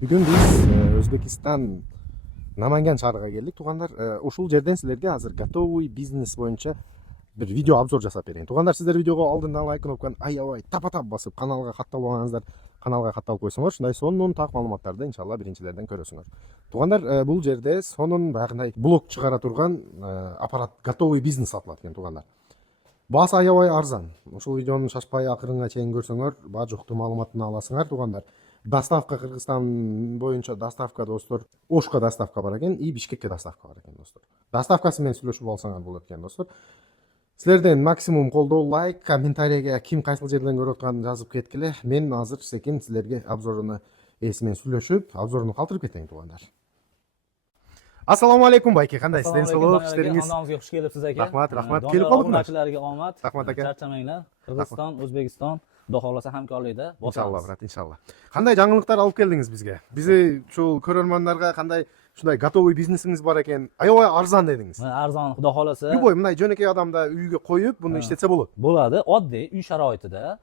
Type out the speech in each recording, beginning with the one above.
Бүгін біз Өзбекистан Наманган шаарына келдік. Туғандар, ушул жерден силерге азыр готовый бизнес боюнча bir видео обзор жасап берейин. Туғандар, сиздер видеого алдынан лайк кнопканы аябай тапа-тап басып, каналга катталып алганыңыздар, каналга катталып койсоңор, ушундай сонун так маалыматтарды иншалла биринчилерден көрөсүңөр. Туғандар, бул жерде сонун баягындай блог чыгара турган аппарат готовый бизнес сатылат экен, туғандар. Баасы аябай арзан. Ушул видеону шашпай акырынга чейин көрсөңөр, баа жокту маалыматын аласыңар, туғандар. Доставка Кыргызстан боюнча доставка достор, Ошко доставка бар экен, и Бишкекке доставка бар экен достор. Доставкасы менен сүйлөшүп алсаңар болот экен достор. Силерден максимум колдоо, лайк, комментарийге ким кайсыл жерден көрүп атканын жазып кеткиле. Мен азыр секин силерге обзоруну эси менен сүйлөшүп, обзоруну калтырып кетейин тугандар. Ассаламу алейкум байке, кандайсыз? Ден соолук, иштериңиз? Каналыбызга хуш келипсиз аке. Рахмат, келип калдыңар. Обуначыларга омад. Рахмат аке. Чарчамаңlar. Кыргызстан, Өзбекистан, Xudo xohlasa hamkorlikda bosamiz. Иншалла, брат, иншалла. Кандай жаңылыктар алып келдиңиз бизге? Бизи ушул көрөрмандарга кандай ушундай готовый бизнесиңиз бар экен, аябай арзан дедиңиз. Arzon, Xudo xohlasa. Любой мындай жөнөкөй адамда үйгө коюп, буну иштетсе болот. Bo'ladi. Oddiy uy sharoitida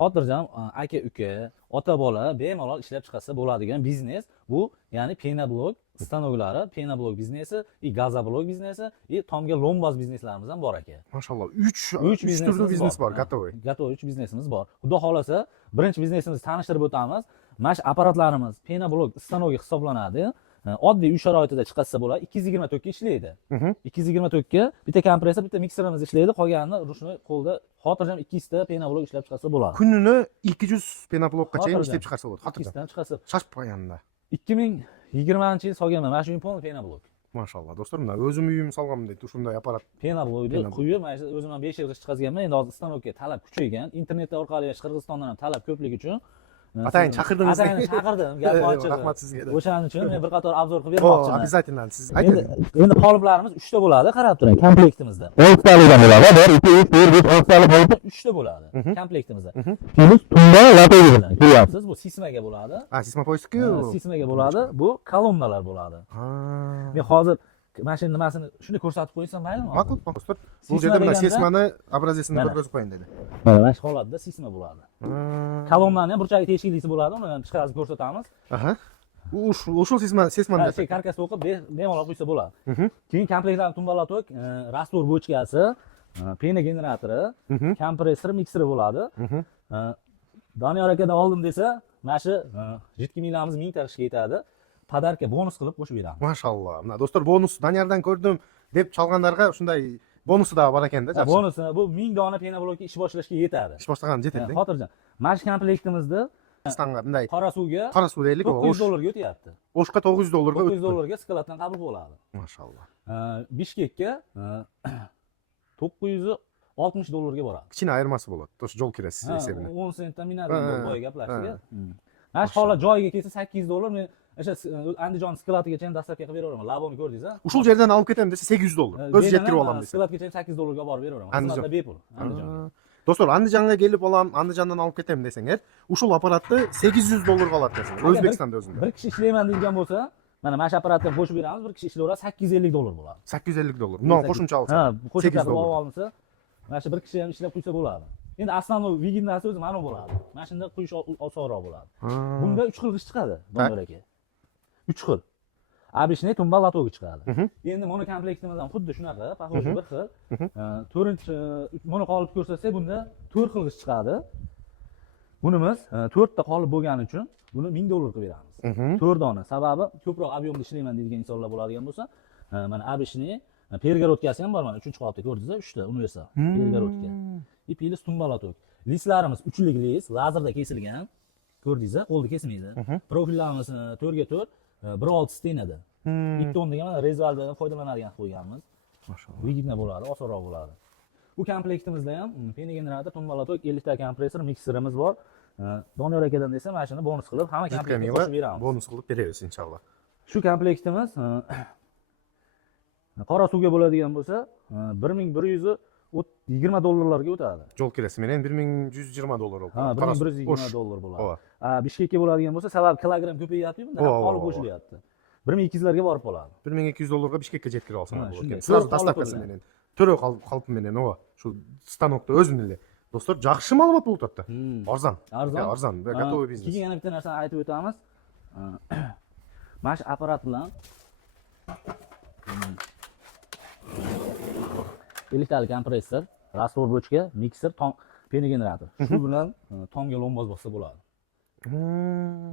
xotirjam aka-uka, ota-bola bemalol ishlab chiqarsa bo'ladigan biznes. Bu, ya'ni penoblok stanoklari, penoblok biznesi, gazoblok biznesi, tomga lombaz bizneslarimiz ham bor aka. Maşallah, 3 turli biznes bor, готовый. Готовый 3 biznesimiz bor. Xudo xohlasa, birinchi biznesimizni tanishtirib o'tamiz. Mana shu apparatlarimiz penoblok stanogi hisoblanadi. Oddiy uy sharoitida chiqarsa bo'ladi. 224 ga ishlaydi. 224 ga bitta kompressor, bitta mikserimiz ishlaydi. Qolganini ruchnoy qo'lda xotirjam 200 ta penoblok ishlab chiqarsa bo'ladi. Kunini 200 penoblokka chayin ishlab chiqarsa bo'ladi. 200 dan chiqarsa. Shashib yanında. 2020-yil solganman mana shu impon penoblok. Maşallah dostlar, mına özüm uyum salganman deydi, ушундай аппарат. Penoblokni quyib, mana shu o'zimdan 5 yil chiqazganman. Endi hozir stanokka talab kuchaygan. Internet orqali Qirg'izistondan ham talab ko'pligi uchun Atayin chaqirdingiz. Atayin chaqirdim, gap ochiq. Rahmat sizga. O'shaning uchun men bir qator obzor qilib bermoqchiman. Обязательно siz ayting. Endi qoliplarimiz 3 ta bo'ladi, qarab turing, komplektimizda. 10 talikdan bo'ladi. 1 2 3 4 5 6 talik qolip 3 ta bo'ladi komplektimizda. Plus tunda latovi bilan ko'ryapsiz, bu sismaga bo'ladi. Sisma poyski. Sismaga bo'ladi, bu kolonnalar bo'ladi. Men hozir mashina nimasini shuni ko'rsatib qo'ysam maylimi? Ma'qul, dostlar. Bu yerda mana sismani obrazesini ko'rsatib qo'yin dedi. Mana shu holatda sisma bo'ladi. Kolonnani ham burchagi tekshiklisi bo'ladi, uni ham chiqarib ko'rsatamiz. Aha. Ушул сисманы Shu karkasga o'qib bemalol qo'ysa bo'ladi. Keyin komplektlarning tumbalatok, rastor bochkasi, pena generatori, kompressor, mikseri bo'ladi. Doniyor akadan oldim desa, mana shu jitkiminlarimiz 1000 ta ishga yetadi. Padarka bonus qilib qo'shib beramiz. Maşallah. Mına dostlar, bonus Daniyordan ko'rdim deb chalganlarga shunday bonusi da bor ekanda. Bonusi bu 1000 dona penoblokka ish boshlashga yetadi. Ish boshlagan yetadi. Xotirjam. Mana shu komplektimizda Qirg'izistonga bunday qora suvga, deylik, $900 o'tyapti. Oshga $900 o'tdi. $900 skladdan qabul bo'ladi. Maşallah. Bishkekka $960 ga boradi. Kichkina ayirmasi bo'ladi. O'sha yo'l kirasi hisobini. 10 sentdan minadi boya gaplashiga. Mana shu holat joyiga kelsa $800, men o'sha Andijon skladigacha ham dastavka qilib beraveraman. Laboni ko'rdingiz-a? Ushul yerdan olib ketaman desa $800. O'zi yetkirib olaman desa. Skladgacha ham $800 ga borib beraveraman. Xizmatda bepul Andijonga. Dostlar, Andijonga kelib olam, Andijondan olib ketaman desangiz, ushul apparatni $800 oladi desangiz. O'zbekistonda o'zida. Bir kishi ishlayman degan bo'lsa, mana shu apparatni qo'shib beramiz, bir kishi ishlayversa $850 bo'ladi. $850. Bundan qo'shimcha olsa. Qo'shimcha qilib olsa, mana shu bir kishi ham ishlab qo'ysa bo'ladi. Endi asosiy viginnasi o'zi mana bo'ladi. Mana shunda quyish osonroq bo'ladi. Bunda 3 xil g'ish chiqadi, Doniyor aka. 3 xil. Обычный tumba latogi chiqadi. Endi mono komplektimizda ham xuddi shunaqa, pahoj bir xil. 4-chi mono qolip ko'rsatsak, bunda 4 xil g'ish chiqadi. Bunimiz 4 ta qolip bo'lgani uchun buni $1000 qilib beramiz. 4 dona. Sababi ko'proq ob'yomda ishlayman deydigan insonlar bo'ladigan bo'lsa, mana обычный pergorotkasi ham bor, mana 3-qavatda ko'rdingiz-a, 3 ta universal pergorotka. Iplis tumba latok. Listlarimiz 3 lik list, lazerda kesilgan. Ko'rdingiz-a, qo'lda kesmaydi. Profillarimiz 4 ga 4, 1.6 stenada. 2 tondaga mana rezvaldan foydalanadigan qo'yganmiz. Maşallah. Vigidna bo'ladi, osonroq bo'ladi. Bu komplektimizda ham pena generator, tumba latok, 50 ta kompressor, mikserimiz bor. Doniyor akadan desa, mana shuni bonus qilib, hamma komplektni qo'shib beramiz. Bonus qilib beramiz inshaalloh. Shu komplektimiz qora suvga bo'ladigan bo'lsa, $1120 $20 o'tadi. Yo'l kirasi menen $1120 oldu. Ha, $1120 bo'ladi. Bishkekka bo'ladigan bo'lsa, sabab kilogramm ko'payyapti, bunda qolib qo'shilyapti. $1200 ga borib qoladi. $1200 ga Bishkekka yetkirib olsangiz bo'ladi. Sразу доставкасы менен. Төрө калп менен ооба. Шу станокто өзүн эле. Достор, жакшы маалымат болуп атты. Арзан. Арзан. Готовый бизнес. Keyin yana bitta narsani aytib o'tamiz. mana shu apparat bilan elektralik kompressor, rastvor bochka, mikser, pena generator. Shu bilan tomga lomboz bossa bo'ladi.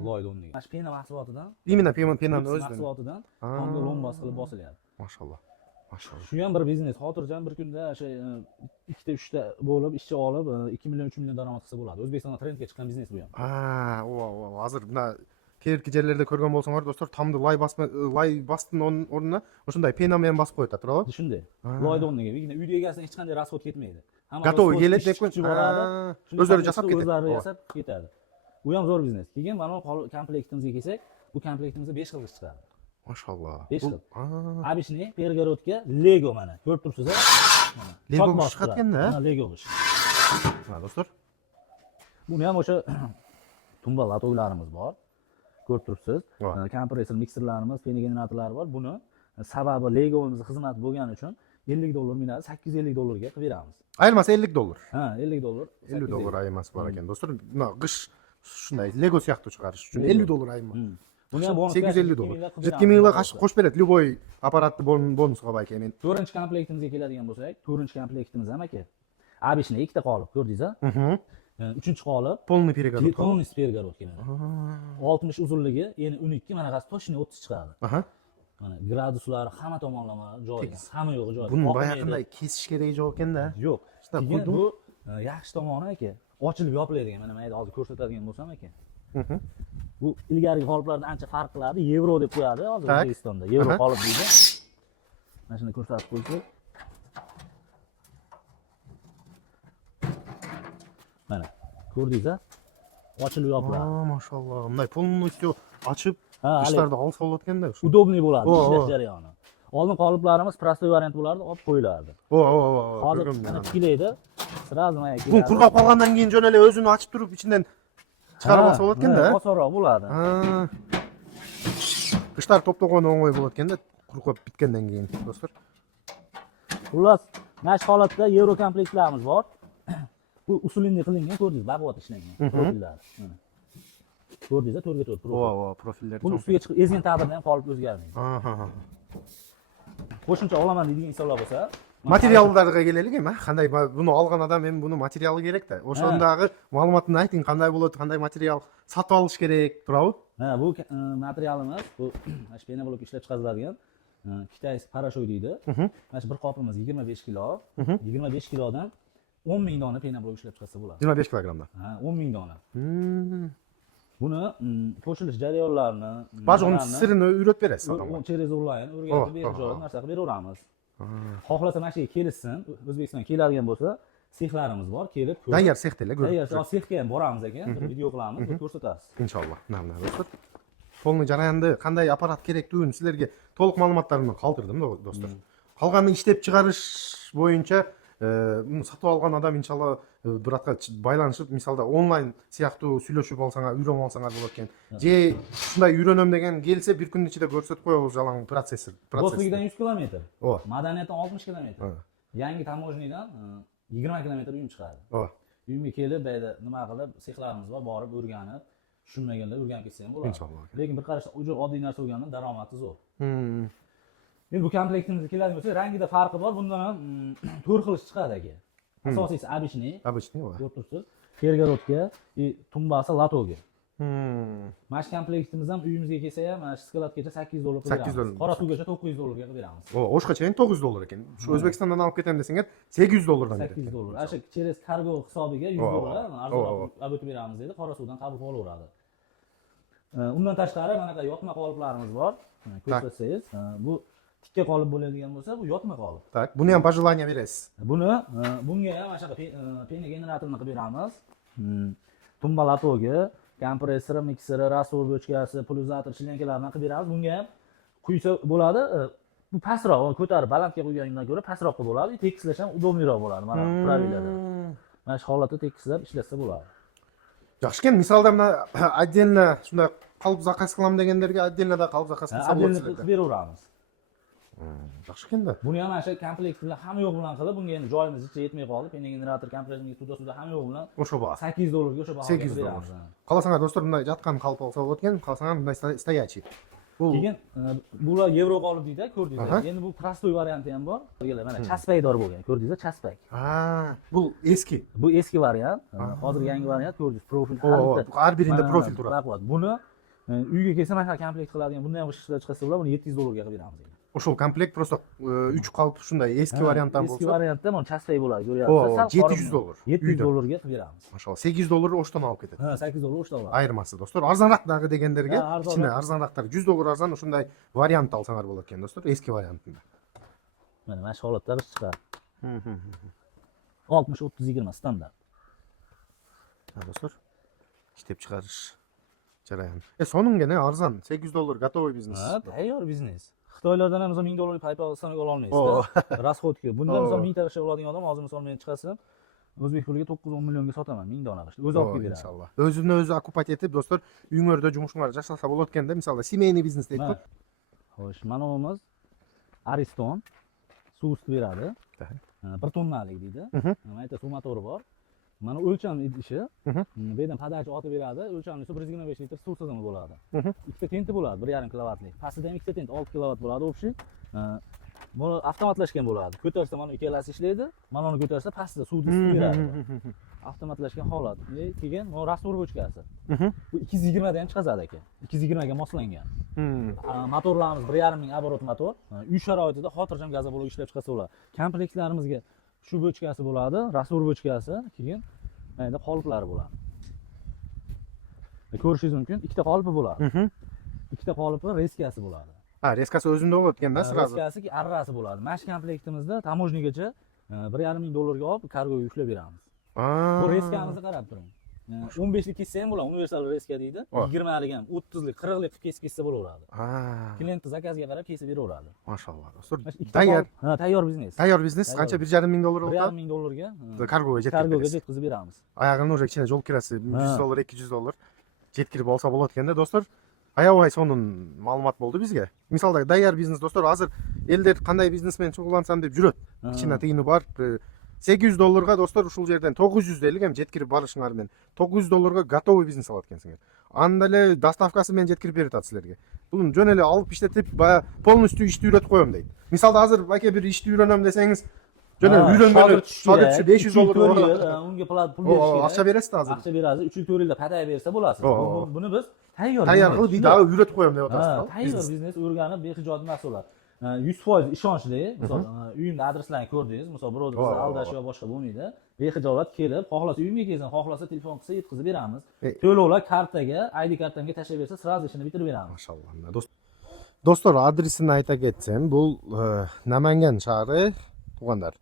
Loyda o'rniga. Mana shu pena mahsulotidan, Именно penani o'zidan. mahsulotidan tomga lomboz qilib bosilyapti. Mashallah. Mashallah. Shu ham bir biznes. Xotirjam bir kunda o'sha ikkita, uchta bo'lib, ishchi olib 2 million, 3 million daromad qilsa bo'ladi. O'zbekistonda trendga chiqqan biznes bu ham. Hozir buna kerakli joylarda ko'rgan bo'lsanglar do'stlar, tomni lay bastın o'rnina o'shunday pena bilan bosib qo'yadi, to'g'rimi? Shunday. Loyda o'rniga. Vigina uyda egasidan hech qanday rasxod ketmaydi. Готовый keladi deb o'zlari jasab ketadi. O'zlari yasab ketadi. Bu ham zo'r biznes. Keyin mana komplektimizga kelsak, bu komplektimizda 5 xil chiqadi. Mashallah. 5 xil. Обычный перегородка, Lego mana. Ko'rib turibsiz-a? Lego chiqadgan-da. Lego g'ish. Ha, do'stlar. Buni ham o'sha tumba latoglarimiz bor. Ko'rib turibsiz. Kompressor mikserlarimiz, pena generatorlari bor. Buni sababi Lego'mizning xizmati bo'lgani uchun $50 minadi, $850 ga qilib beramiz. Ayirmasi $50. Ha, $50. $50 ayirmasi bor ekan, do'stlar. Buni g'ish shunday Lego siyaqti chiqarish uchun $50 ayirma. Buni ham bonus $850. 7 mingga qo'shib beradi. Любой apparatni bonusga qo'yib keyin. 4-komplektimizga keladigan bo'lsak, 4-komplektimiz ham aka. Обычный ikkita qolib, ko'rdingiz-a? 3-qolib Полный перегородка. Полный перегородка mana. 60 uzunligi, endi 12, mana qasi toshni 30 chiqadi. Mana graduslari hamma tomonlama joyida, hamma yo'g'i joyida. Buni boyaqiday kesish kerak joy ekanda. Yo'q. Bu yaxshi tomoni aka, ochilib yopiladigan. Mana mayda hozir ko'rsatadigan bo'lsam aka. Bu ilgarigi qoliplardan ancha farq qiladi. Yevro deb qo'yadi hozir O'zbekistonda. Yevro qolip deydi. Mana shuni ko'rsatib qo'ysak. Mana ko'rdingiz-a? Ochilib yopiladi. Mashallah. Bunday полностью ochib ishlarni olsa bo'layotganda. Udobniy bo'ladi ishlash jarayoni. Oldin qoliplarimiz prostoy variant bo'lardi, olib qo'yilardi. Hozir mana tiklaydi. Sразу mana bu qurg'ab qolgandan keyin jo'nalay o'zini ochib turib ichidan chiqarib olsa bo'layotganda. Osonroq bo'ladi. Qishlar to'ptog'on o'ng'ay bo'layotganda, qurg'ab bitgandan keyin, do'stlar. Xullas, mana shu holatda yevro komplektlarimiz bor. Bu usulinli qilingan, ko'rdingiz, baquvvat ishlangan profillar. Ko'rdingiz-a, 4 ga 4 profillar. Buni ustiga chiqib ezgan taqdirda ham qolib o'zgarmaydi. Qo'shimcha olaman deydigan insonlar bo'lsa, materiallarga kelaylik, qanday buni olgan odam ham buni materiali kerak-da. O'shandagi ma'lumotni ayting, qanday bo'ladi, qanday material sotib olish kerak, to'g'rimi? Ha, bu materialimiz bu mana pena blok ishlab chiqariladigan Kitay parashoy deydi. Mana shu bir qopimiz 25 kilo. 25 kilodan 10 ming dona pena blok ishlab chiqarsa bo'ladi. 25 kilogramdan. Ha, 10 ming dona. Buni qo'shilish jarayonlarini, ba'zan sirini o'rgatib berasiz. Через onlayn o'rgatib berib joy narsa qilib beraveramiz. Xohlasa mana shu yerga kelishsin, O'zbekistonga keladigan bo'lsa, sexlarimiz bor, kelib ko'rib. Tayyor sexdalar, Tayyor sexga ham boramiz ekan, bir video qilamiz, ko'rsatasiz. Inshaalloh. Do'stlar. Polni jarayonda qanday apparat kerakligini sizlarga to'liq ma'lumotlarini qoldirdim, do'stlar. Qolganini ishlab chiqarish bo'yicha buni sotib olgan odam inshaalloh biratga baylanishib, misalda onlayn siyaqti сөйлөшүп olsanglar, үйрөнүп olsanglar bo'lar ekan. Je shunday үйрөнөм degan kelsa, bir kun ichida ko'rsatib qo'yamiz jalan protsessor. Do'stligidan 100 km. Madaniyatdan 60 km. Yangi taможniyadan 20 km uyum chiqadi. Uyimga kelib, bayda nima qilib, sexlarimiz bor, borib o'rganib, tushunmaganlar o'rganib ketsa ham bo'ladi. Inshaalloh. Lekin bir qarashda o'zi oddiy narsa o'rganib, daromadi zo'r. Endi bu komplektimizga keladigan bo'lsa, rangida farqi bor. Bundan ham 4 xil chiqadi aka. Asosiysi обычный. Обычный, va. Ko'ribsiz. Перегородка и tumbasi latoga. Mana shu komplektimiz ham uyimizga kelsa ham, mana shu skladgacha $800 qilib beramiz. Qora suvgacha $900 ga qilib beramiz. O'shgacha ham $900 ekan. Shu O'zbekistondan olib ketaman desanglar, $800 dan beradi. $800. Asha через kargo hisobiga $100 arzonroq olib o'tib beramiz dedi. Qora suvdan qabul qilaveradi. Undan tashqari mana bu yotma qoliplarimiz bor. Ko'rsatsangiz, bu tikka qolib bo'ladigan bo'lsa, bu yotma qolib. Tak, buni ham pожелание berasiz. Bunga ham mana pena generatorni qilib beramiz. Tumba latogi, kompressori, mikseri, rastvor bochkasi, pulsator, shlenkalarni qilib beramiz. Bunga ham quysa bo'ladi. Bu pastroq, ko'tarib balandga qo'yganingdan ko'ra pastroqqa bo'ladi. Tekislash ham udobniyroq bo'ladi. Mana pravilada. Mana shu holatda tekislab ishlatsa bo'ladi. Yaxshi ekan, misolda mana отдельно shunday qolib zakaz qilaman deganlarga отдельно da qolib zakaz qilsa bo'ladi. Qilib beraveramiz. Yaxshi ekanda. Buni ham ana shu komplekt bilan hamma yo'q bilan qilib, bunga endi joyimiz hech yetmay qoldi. Endi generator, kompressor, suda hamma yo'q bilan O'sha baho. $8 ga o'sha bahoga 800 beramiz. Qalasanglar do'stlar, bunday yotgan qalb olsa bo'layotgan, qalasanglar bunday stoячий. Bu Keyin bular yevro qolib deydi, ko'rdingizlar. Endi bu prostoy varianti ham bor. Mana chaspakdor bo'lgan, ko'rdingizlar, chaspak. ha, bu eski. Bu eski variant. Hozir yangi variant ko'rdingiz, profil. Har birida profil turadi. Baquvvat. Buni uyga kelsa mana komplekt qiladigan bunday ham ishlar chiqarsa bo'lar, buni $700 ga qilib beramiz. O'sha komplekt просто 3 qalb shunday eski variantdan bo'lsa. Eski variantda mana chaspak bo'ladi, ko'ryapsiz. $700. $700 ga qilib beramiz. Mashallah, $800 o'shdan olib ketadi. Ha, $8 o'shdan oladi. Ayirmasi do'stlar. Arzonroq deganlarga, ichine arzonroqlar $100 arzon shunday variant olsanglar bo'lar ekan do'stlar, eski variantida. Mana shu holatda ish chiqadi. 60-30-20 standart. Ha do'stlar. Ishlab chiqarish jarayoni. Sonunga arzon $800 готовый biznes. Ha, tayyor biznes. Xitoylardan ham $1000 PayPal sanab ola olmaysiz. Rasxodga. Bundan misol 1000 ta qilib oladigan odam hozir misol men chiqarsam o'zbek puliga 9-10 millionga sotaman 1000 dona qilib. O'zi olib keladi. Inshaalloh. O'zini o'zi okupat etib do'stlar, uyingizda jumishlar jashlasa bo'layotganda, misolda семейный biznes deydi. Xo'sh, mana buyimiz Ariston suv ustida beradi. 1 tonnalik deydi. Mana yerda suv motori bor. Mana o'lcham idishi. Bu yerdan podача otib beradi. O'lchamli suv 125 litr suv tizimi bo'ladi. Ikkita tenti bo'ladi, 1,5 kilovatlik. Pastida ham ikkita tent 6 kilovat bo'ladi общий. Buni avtomatlashgan bo'ladi. Ko'tarsa mana ikkalasi ishlaydi. Mana uni ko'tarsa pastida suvni ustida beradi. Avtomatlashgan holat. Keyin bu rastor bochkasi. Bu 220 dan chiqazadi aka. 220 ga moslangan. Motorlarimiz 1,5 ming оборот motor. Uy sharoitida xotirjam gazoboloq ishlab chiqarsa bo'ladi. Komplektlarimizga shu bochkasi bo'ladi, rastor bochkasi, keyin endi qolplari bo'ladi. Ko'rishingiz mumkin, ikkita qolpi bo'ladi. Ikkita qolpi reskasi bo'ladi. Ha, reskasi o'zida bo'lganda sразу. Reskasi arrasi bo'ladi. Mash komplektimizda taможниgacha $1,5 ga olib kargoga yuklab beramiz. Bu reskamizni qarab turing. 15 lik kessa ham bo'ladi, universal reska deydi. 20 lik ham, 30 lik, 40 lik kesib kessa bo'laveradi. Klient zakazga qarab kesib beraveradi. Mashallah do'stlar. Tayyor. Ha, tayyor biznes. Tayyor biznes qancha $1,5 oldi? $1,5 ga kargoga yetkazib beramiz. Oyog'ini o'sha ichine jol kirasi $100, $200 yetkirib olsa bo'layotganda do'stlar, ayovoy sonun ma'lumot bo'ldi bizga. Misolda tayyor biznes do'stlar, hozir elder qanday biznesmen shug'ullansam deb yuradi. Ichine tiyini bor. $800 ga do'stlar ушул жерден 950 ham yetkirib borishinglar bilan $900 ga готовый biznes olayotgansinglar. Andale dostavkasi men yetkirib beradi sizlarga. Buni jo'n ele olib ishlatib, полностью ishni o'rgatib qo'yam deydi. Misolda hozir aka bir ishni o'rganam desangiz, jo'n o'rgangan sodir $500 unga pul berishga ақша berasiz hozir. Ақша berasiz, 3-4 yilda patay bersa bo'lasiz. Buni biz tayyor qilib video o'rgatib qo'yam deb o'tirasiz. Tayyor biznes o'rganib, behijoat mahsulot. 100% ishonchli, misol uyimda adreslarni ko'rdingiz, misol birovni bizni aldash yo boshqa bo'lmaydi. Behijoat kelib, xohlasa uyimga kelsin, xohlasa telefon qilsa yetkazib beramiz. To'lovlar kartaga, ID kartamga tashlab bersa, sразу ishini bitirib beramiz. Mashallah. Do'stlar, adresini ayta ketsam, bu Namangan shahri, tug'anlar.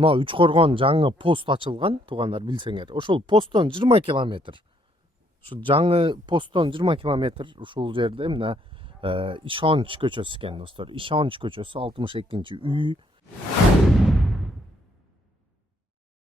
Mana Uchqo'rg'on yangi post ochilgan, tug'anlar bilsanglar. O'shul postdan 20 kilometr. Shu yangi postdan 20 kilometr ushul yerda mana ishonch ko'chasi ekan do'stlar. Ishonch ko'chasi 62-uy.